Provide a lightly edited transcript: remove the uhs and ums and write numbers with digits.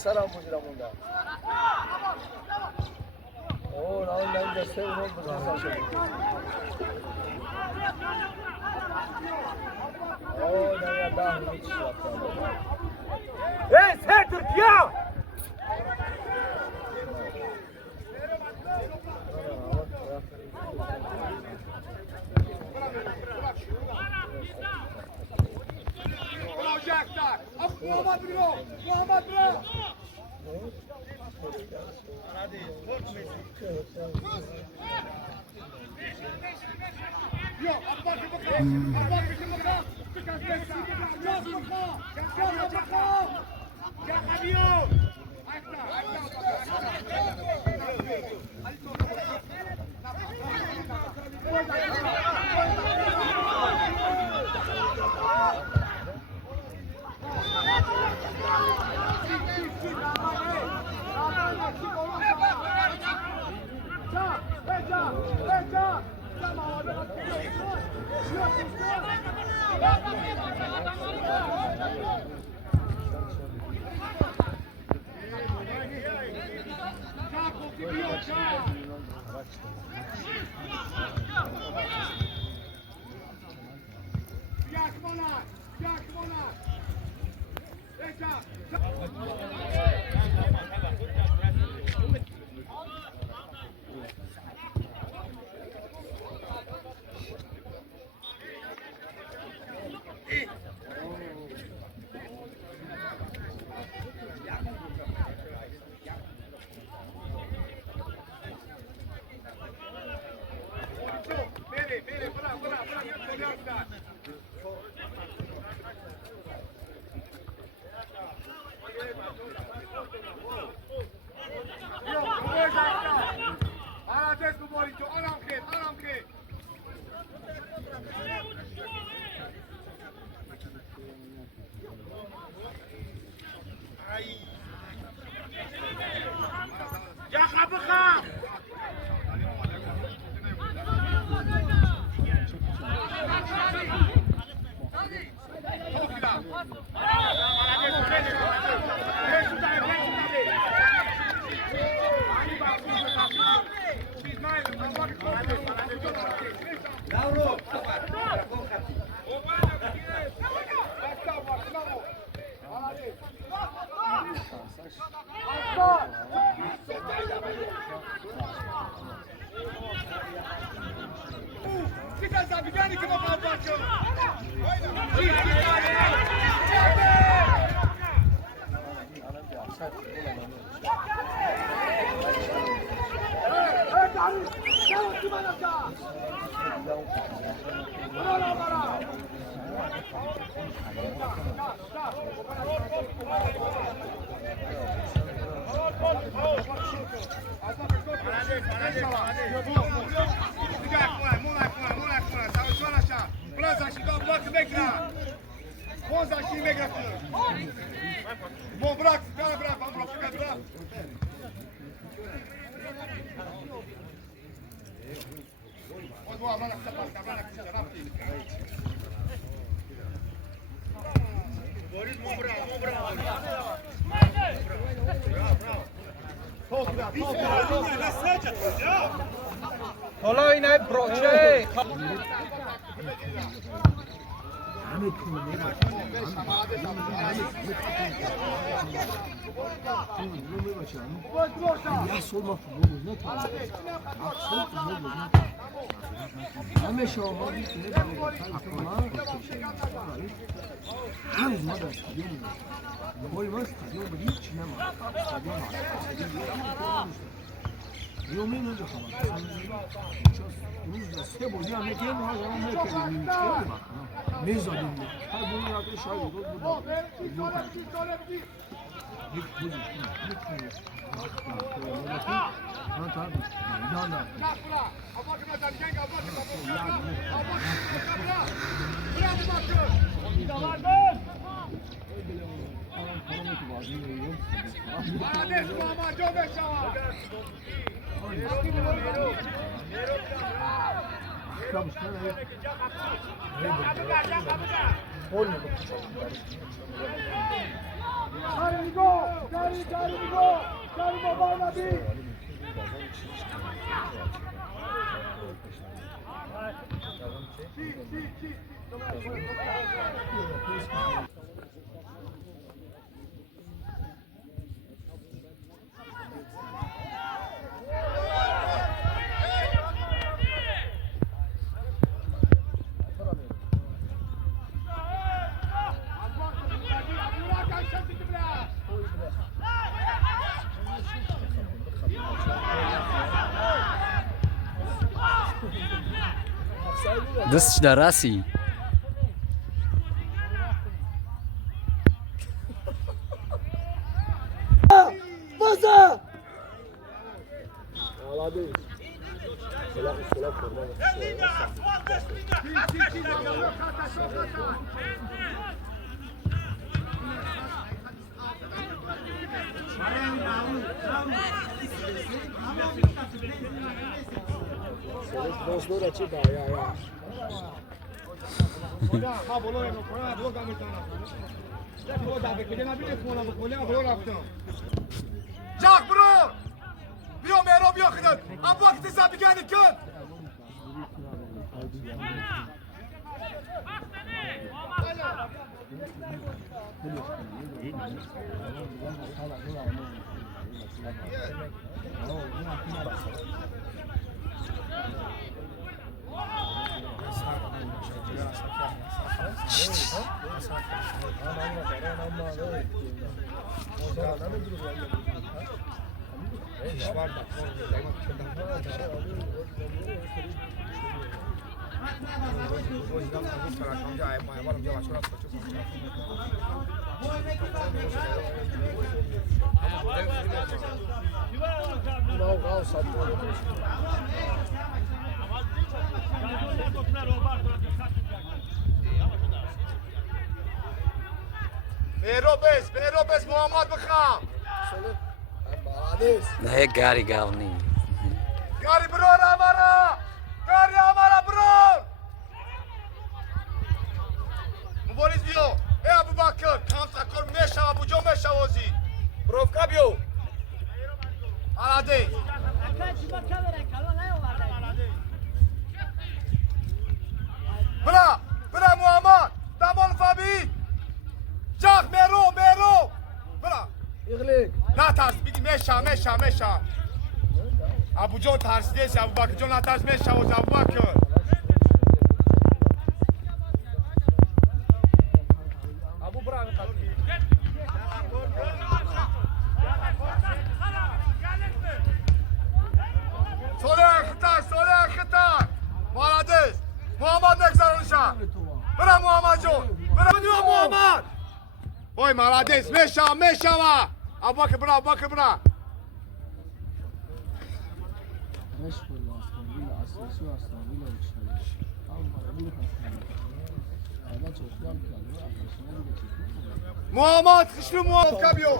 سلام مجرى مندا او راول लाइन जैसे उन्होंने बता सकते او नया दाम ए से تركيا Kolejne procie! Yaş olmak bu ne kadar? Absolut ne همه شما میتونه هنوز ما در استادیوم گل ما استادیوم به هیچ نما استادیوم یومی نمیخوام روز سه بودی همه گیم ها دارم میکنیم میزدیم هر بودی را شاید بود دستش لە ڕاستی Baza! Jack bro! Bio mero bio khidad. Abu waqt حساب كان كان. Berobes Muhammad Bakham. هيك قاري قالني Gari bror amara bror. Mubolis bio. Abu Bakr, kam sakor mesha Abu Jo mesha ozi. Brovka bio. Alade. Bra Muhammad. Tamam Fabi. Jack mero. Bra. İğlik. Na tars bigi mesha. Abu Jo tars des Abu Bakr Jo na tars mesha ozi Abu Bakr. Abu Bra. Soleh khitar. Malades. Muhammad nekzarınşa. Bra Muhammad Jo. Bra Muhammad. Oy malades. Mesha va. Abu Bakr bra. Muhammad kışlı Muhammad kabio.